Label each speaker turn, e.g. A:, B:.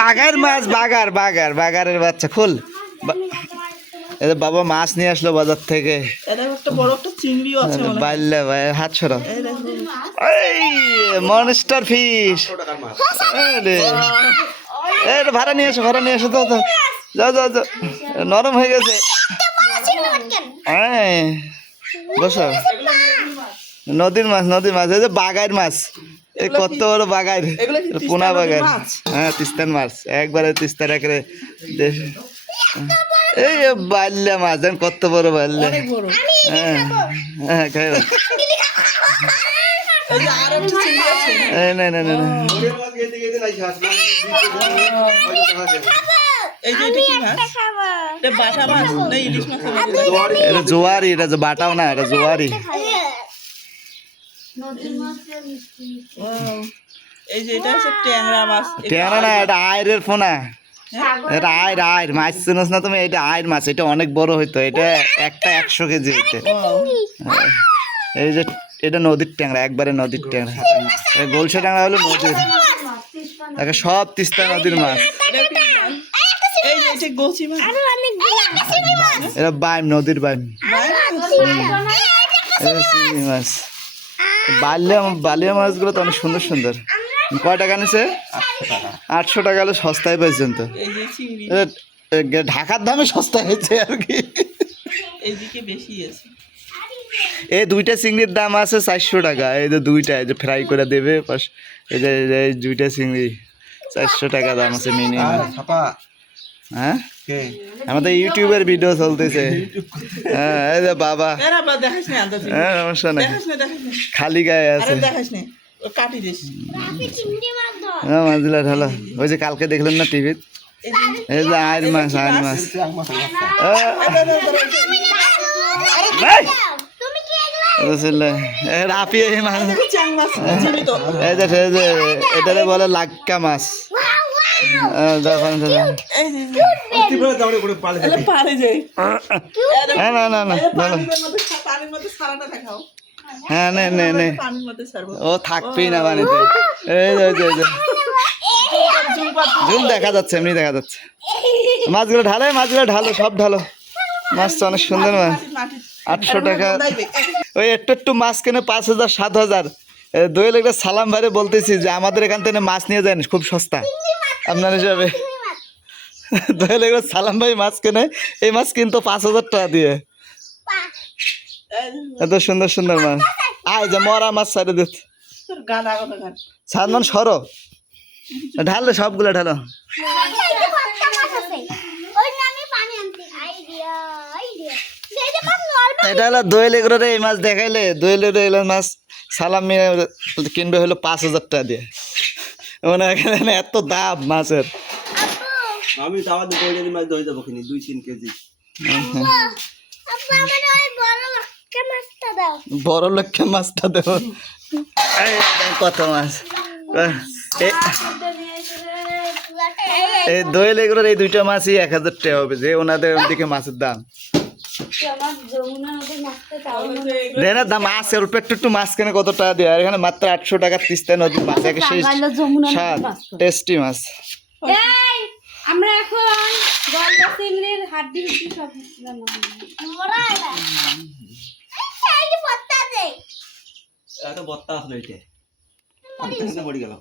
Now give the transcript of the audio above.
A: বাগার মাছ বাগার বাগার বাগারের বাচ্চা খুল এই বাবা মাছ নিয়ে আসলো বাজার থেকে। ভাই হাত। মনস্টার ফিশ ভাড়া নিয়ে এসো ভাড়া নিয়ে এসো তো। যাও যাও যাও। নরম হয়ে গেছে। হ্যাঁ বসো। নদীর মাছ নদীর মাছ এই যে বাগাইর মাছ। কত বড়
B: কি
A: পোনা
B: মাছ?
A: হ্যাঁ তিস্তান মাছ। একবারে তিস্তার একরে এই বাল্যা মাছ জান কত বড় বাল্যা। হ্যাঁ হ্যাঁ
B: এই
A: না জোয়ারি। এটা বাটাও না এটা জোয়ারি.
B: এই যে এটা হচ্ছে ট্যাংরা মাছ। এটা
A: না এটা আয়ের ফোনা। এটা আয়ের আয়ের মাছ না তুমি এটা আয়ের মাছ এটা অনেক বড় হইতো। এটা একটা একশো কেজি হইতে। এই যে এটা নদীর ট্যাংরা একবারে নদীর ট্যাংরা। গোলসা ট্যাংরা হলো নদীর। সব তিস্তা নদীর মাছ।
B: এটা
A: বাইম নদীর বাইম। চিংড়ি মাছ। বালিয়া বালিয়া মাছগুলো তো অনেক সুন্দর সুন্দর। কয় টাকা নিছে? আটশো টাকা হলে সস্তায় পাইছেন তো
B: এই যে চিংড়ি
A: এ- এ- ঢাকার দামে সস্তা হয়েছে আর কি।
B: এইদিকে বেশি আছে।
A: এই দুইটা চিংড়ির দাম আছে চারশো টাকা। এই যে দুইটা এই যে ফ্রাই করে দেবে পাশ- এই যে এই দুইটা চিংড়ি চারশো টাকা দাম আছে মিনিমাম। হ্যাঁ? আমাদের ইউটিউবের ভিডিও চলতেছে। হ্যাঁ এই যে বাবা। হ্যাঁ সমস্যা নাই। খালি গায়ে আছে। হ্যাঁ মাঝিলা ঢালা ওই যে কালকে দেখলেন না টিভিত
B: এই যে
A: আয়ের মাছ আয়ের মাছ
B: দাঁড়া,
A: এই! মাছ
B: এই চাং মাছ চিনি তো
A: এই যে এই যে এটারে বলে লাক্কা মাছ। হ্যাঁ হ্যাঁ দেখা যাচ্ছে এমনি দেখা যাচ্ছে মাছগুলো ঢালে মাছগুলো ঢালো সব ঢালো মাছ তো অনেক সুন্দর মাছ আটশো টাকা ওই একটু একটু মাছ কিনে পাঁচ হাজার সাত হাজার দোয়েল একটা সালাম ভাইরে বলতেছি যে আমাদের এখান থেকে মাছ নিয়ে যান খুব সস্তা আপনার হিসাবে। দোয়েল একটা সালাম ভাই মাছ কেনে। এই মাছ কিন্তু পাঁচ হাজার টাকা দিয়ে। এত সুন্দর সুন্দর মাছ। আয় যে মরা মাছ সাইডে দিত সালমান, সরো। ঢালো সবগুলো ঢালো। এটা হলো দোয়েল এগুলোরে এই মাছ দেখাইলে। দোয়েলের এগুলো মাছ সালাম কিনবে হলো পাঁচ হাজার টাকা দিয়ে। মানে এখানে এত দাম মাছের।
C: আমি তাও দুটো কেজি মাছ ধরে যাব কিনি দুই তিন কেজি।
A: বড় লক্ষ্যে মাছটা দেবো। এই কত মাছ? এ- এই দোয়েল এগুলোর এই দুইটা মাছই এক হাজার টাকা হবে যে ওনাদের ওদিকে মাছের দাম। মাছ অল্প একটু একটু মাছ কেনে কত টাকা দিয়ে আর এখানে মাত্র আটশো টাকা তিস্তা নদীর মাছ একে সেই স্বাদ টেস্টি মাছ।
D: এই, আমরা এখন গলদা চিংড়ির হাড্ডি রুটি সব
C: এত বত্তা আসলো এটা আমি তো পড়ে গেলাম